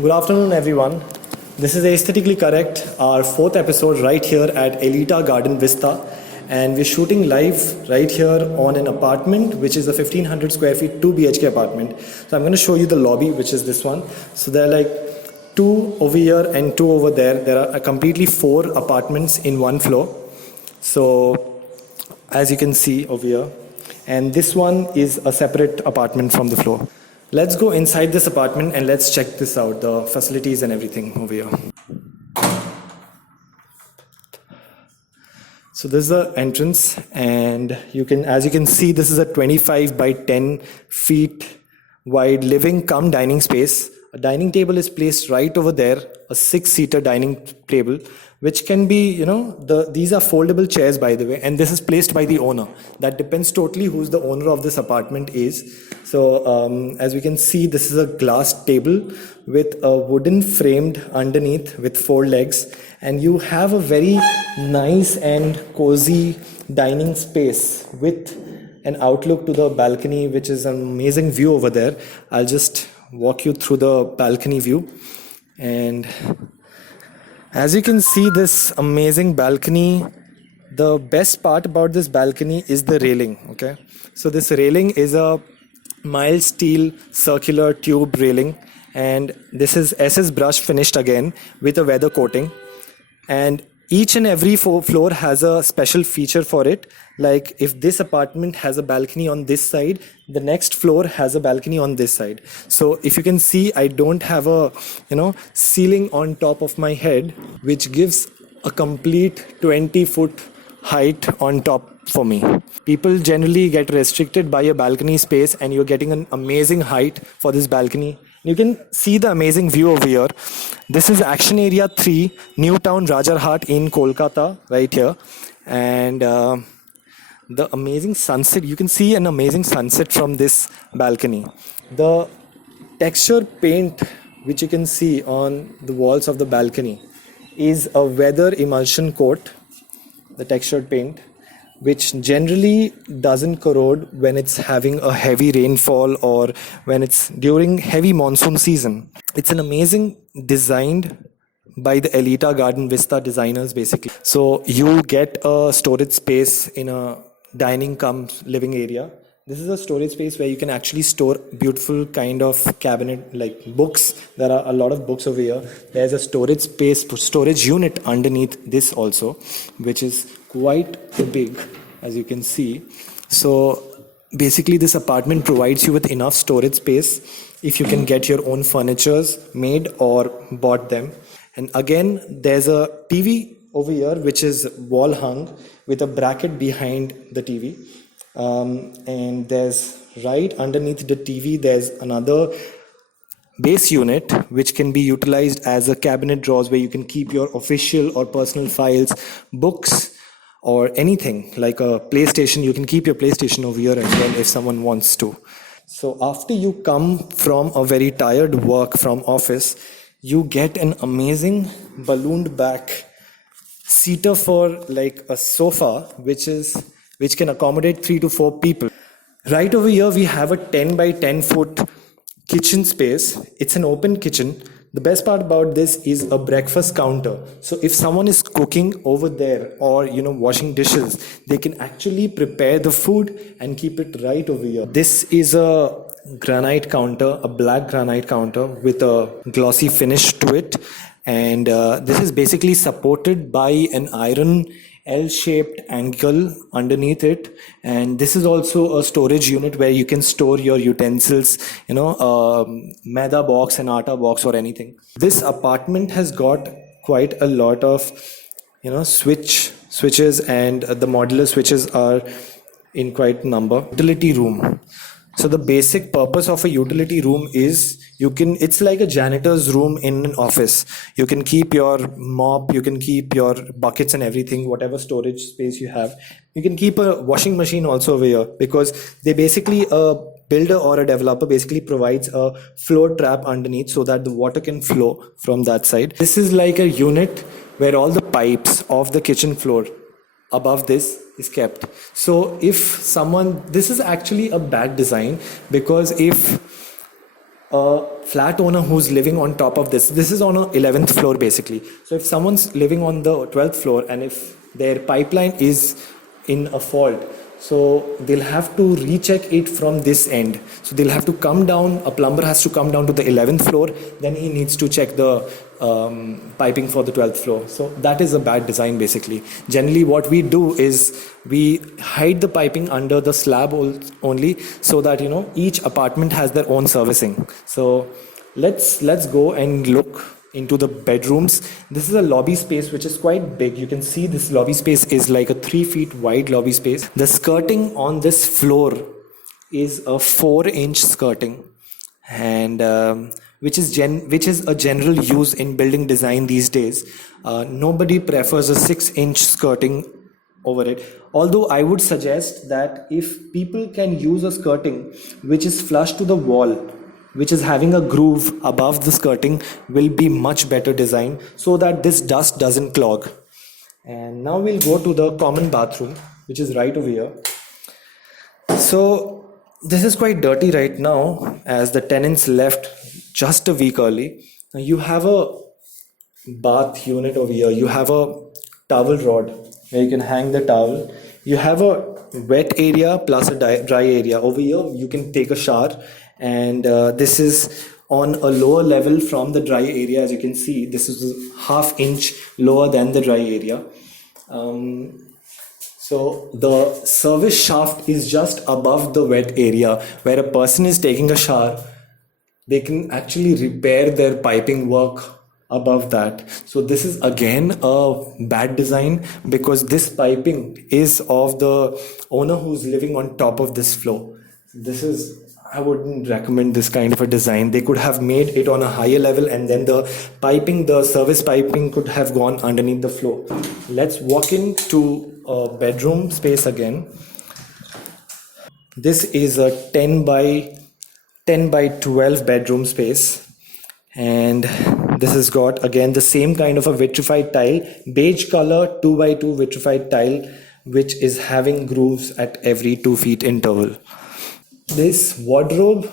Good afternoon, everyone. This is Aesthetically Correct, our fourth episode right here at Elita Garden Vista. And we're shooting live right here on an apartment, which is a 1500 square feet, 2 BHK apartment. So I'm going to show you the lobby, which is this one. So there are like two over here and two over there. There are completely four apartments in one floor. So as you can see over here, and this one is a separate apartment from the floor. Let's go inside this apartment and let's check this out, the facilities and everything over here. So this is the entrance, and as you can see, this is a 25 by 10 feet wide living cum dining space. A dining table is placed right over there, a 6-seater dining table, which can be, these are foldable chairs, by the way, and this is placed by the owner. That depends totally who's the owner of this apartment is. So as we can see, this is a glass table with a wooden framed underneath with 4 legs, and you have a very nice and cozy dining space with an outlook to the balcony, which is an amazing view over there. I'll just walk you through the balcony view, and as you can see this amazing balcony, the best part about this balcony is the railing. Okay, so this railing is a mild steel circular tube railing, and this is SS brush finished again with a weather coating, and each and every floor has a special feature for it. Like if this apartment has a balcony on this side, the next floor has a balcony on this side. So if you can see, I don't have a ceiling on top of my head, which gives a complete 20-foot height on top for me. People generally get restricted by a balcony space, and you're getting an amazing height for this balcony. You can see the amazing view over here. This is Action Area 3, New Town Rajarhat in Kolkata, right here. And the amazing sunset, you can see an amazing sunset from this balcony. The textured paint, which you can see on the walls of the balcony, is a weather emulsion coat, the textured paint, which generally doesn't corrode when it's having a heavy rainfall or when it's during heavy monsoon season. It's an amazing designed by the Elita Garden Vista designers, basically. So you get a storage space in a dining cum living area. This is a storage space where you can actually store beautiful kind of cabinet like books. There are a lot of books over here. There's a storage space, storage unit underneath this also, which is quite big, as you can see. So basically this apartment provides you with enough storage space if you can get your own furnitures made or bought them. And again, there's a TV over here which is wall hung with a bracket behind the TV. And there's right underneath the TV, there's another base unit which can be utilized as a cabinet drawers where you can keep your official or personal files, books, or anything like a PlayStation. You can keep your PlayStation over here as well if someone wants to. So after you come from a very tired work from office, you get an amazing ballooned back seater for like a sofa, which can accommodate 3 to 4 people. Right over here, we have a 10 by 10 foot kitchen space. It's an open kitchen. The best part about this is a breakfast counter. So if someone is cooking over there or washing dishes, they can actually prepare the food and keep it right over here. This is a granite counter, a black granite counter with a glossy finish to it. And this is basically supported by an iron L-shaped angle underneath it, and this is also a storage unit where you can store your utensils, maida box and atta box or anything. This apartment has got quite a lot of switches, and the modular switches are in quite number. Utility room. So the basic purpose of a utility room is it's like a janitor's room in an office. You can keep your mop, you can keep your buckets and everything, whatever storage space you have. You can keep a washing machine also over here, because they basically, a builder or a developer basically provides a floor trap underneath so that the water can flow from that side. This is like a unit where all the pipes of the kitchen floor above this is kept. So if someone, this is actually a bad design, because if a flat owner who's living on top of this is on a 11th floor basically. So if someone's living on the 12th floor and if their pipeline is in a fault, so they'll have to recheck it from this end. So they'll have to come down, a plumber has to come down to the 11th floor, then he needs to check the piping for the 12th floor. So that is a bad design basically. Generally what we do is we hide the piping under the slab only, so that each apartment has their own servicing. So let's go and look into the bedrooms. This is a lobby space which is quite big. You can see this lobby space is like a 3 feet wide lobby space. The skirting on this floor is a 4-inch skirting, and which is a general use in building design these days. Nobody prefers a 6-inch skirting over it. Although I would suggest that if people can use a skirting which is flush to the wall, which is having a groove above the skirting, will be much better design, so that this dust doesn't clog. And now we'll go to the common bathroom, which is right over here. So this is quite dirty right now, as the tenants left just a week early. Now you have a bath unit over here. You have a towel rod where you can hang the towel. You have a wet area plus a dry area. Over here you can take a shower, and this is on a lower level from the dry area. As you can see, this is a ½ inch lower than the dry area. So the service shaft is just above the wet area. Where a person is taking a shower, they can actually repair their piping work above that. So this is again a bad design, because this piping is of the owner who's living on top of this floor. I wouldn't recommend this kind of a design. They could have made it on a higher level, and then the service piping could have gone underneath the floor. Let's walk into a bedroom space again. This is a 10 by 12 bedroom space, and this has got again the same kind of a vitrified tile, beige color 2 by 2 vitrified tile, which is having grooves at every 2 feet interval. This wardrobe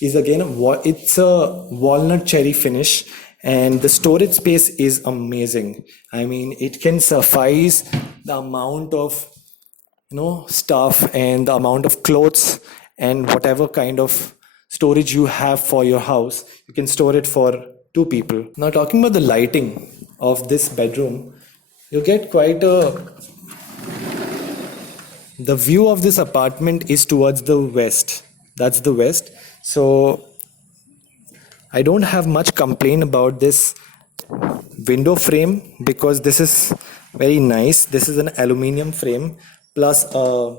is again it's a walnut cherry finish, and the storage space is amazing. I mean, it can suffice the amount of stuff and the amount of clothes and whatever kind of storage you have for your house. You can store it for 2 people. Now, talking about the lighting of this bedroom, you get quite the view of this apartment is towards the west. That's the west. So I don't have much complaint about this window frame, because this is very nice. This is an aluminium frame plus a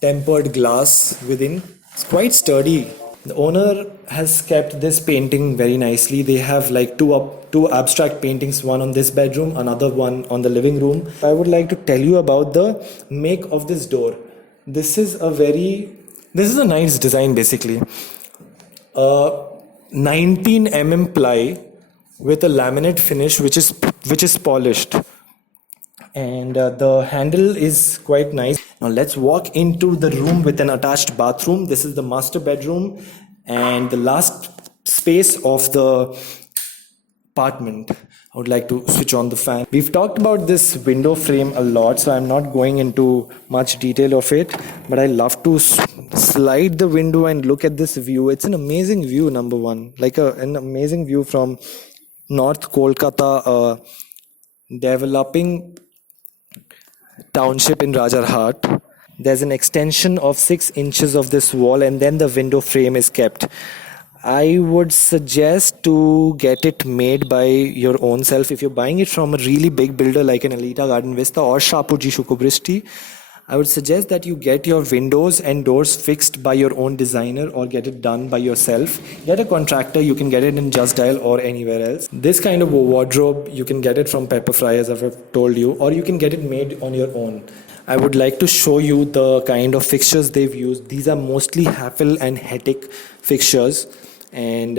tempered glass within. It's quite sturdy. The owner has kept this painting very nicely. They have like two abstract paintings, one on this bedroom, another one on the living room. I would like to tell you about the make of this door. This is a nice design basically. 19 ply with a laminate finish which is polished, and the handle is quite nice. Now let's walk into the room with an attached bathroom. This is the master bedroom and the last space of the apartment. I would like to switch on the fan. We've talked about this window frame a lot, so I'm not going into much detail of it, but I love to slide the window and look at this view. It's an amazing view, number one, like an amazing view from North Kolkata, developing township in Rajarhat. There's an extension of 6 inches of this wall, and then the window frame is kept. I would suggest to get it made by your own self. If you're buying it from a really big builder like an Elita Garden Vista or Shapoorji Shukubristi, I would suggest that you get your windows and doors fixed by your own designer, or get it done by yourself. Get a contractor. You can get it in Just Dial or anywhere else. This kind of a wardrobe, you can get it from Pepperfry, as I've told you, or you can get it made on your own. I would like to show you the kind of fixtures they've used. These are mostly Havel and Hetic fixtures, and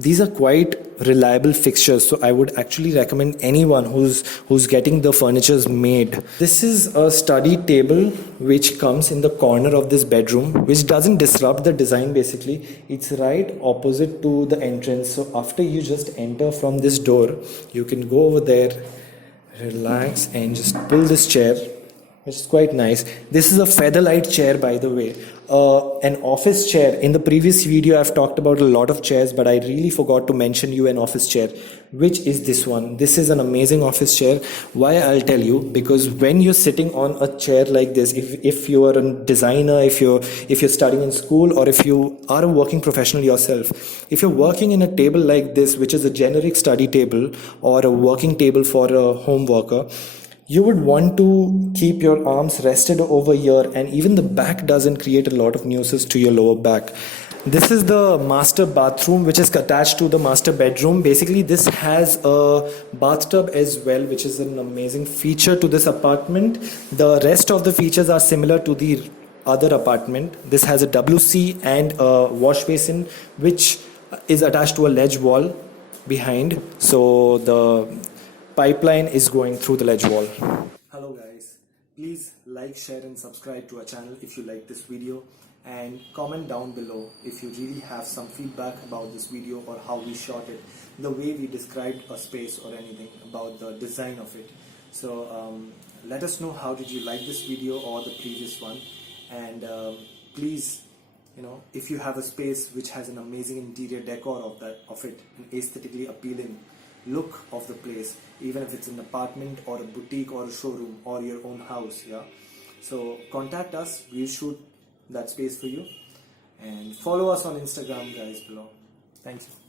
these are quite reliable fixtures, so I would actually recommend anyone who's getting the furnitures made. This is a study table which comes in the corner of this bedroom, which doesn't disrupt the design. Basically, it's right opposite to the entrance, so after you just enter from this door, you can go over there, relax, and just pull this chair, which is quite nice. This is a featherlight chair, by the way. An office chair. In the previous video, I've talked about a lot of chairs, but I really forgot to mention you an office chair, which is this one. This is an amazing office chair. Why? I'll tell you. Because when you're sitting on a chair like this, if you are a designer, if you're studying in school, or if you are a working professional yourself, if you're working in a table like this, which is a generic study table or a working table for a home worker, you would want to keep your arms rested over here, and even the back doesn't create a lot of nuisance to your lower back. This is the master bathroom, which is attached to the master bedroom. Basically, this has a bathtub as well, which is an amazing feature to this apartment. The rest of the features are similar to the other apartment. This has a WC and a wash basin, which is attached to a ledge wall behind, so the pipeline is going through the ledge wall. Hello guys, please like, share and subscribe to our channel if you like this video, and comment down below if you really have some feedback about this video or how we shot it, the way we described a space, or anything about the design of it. So let us know how did you like this video or the previous one, and please, if you have a space which has an amazing interior decor of it, an aesthetically appealing look of the place, even if it's an apartment or a boutique or a showroom or your own house, so contact us, we'll shoot that space for you, and follow us on Instagram guys below. Thank you.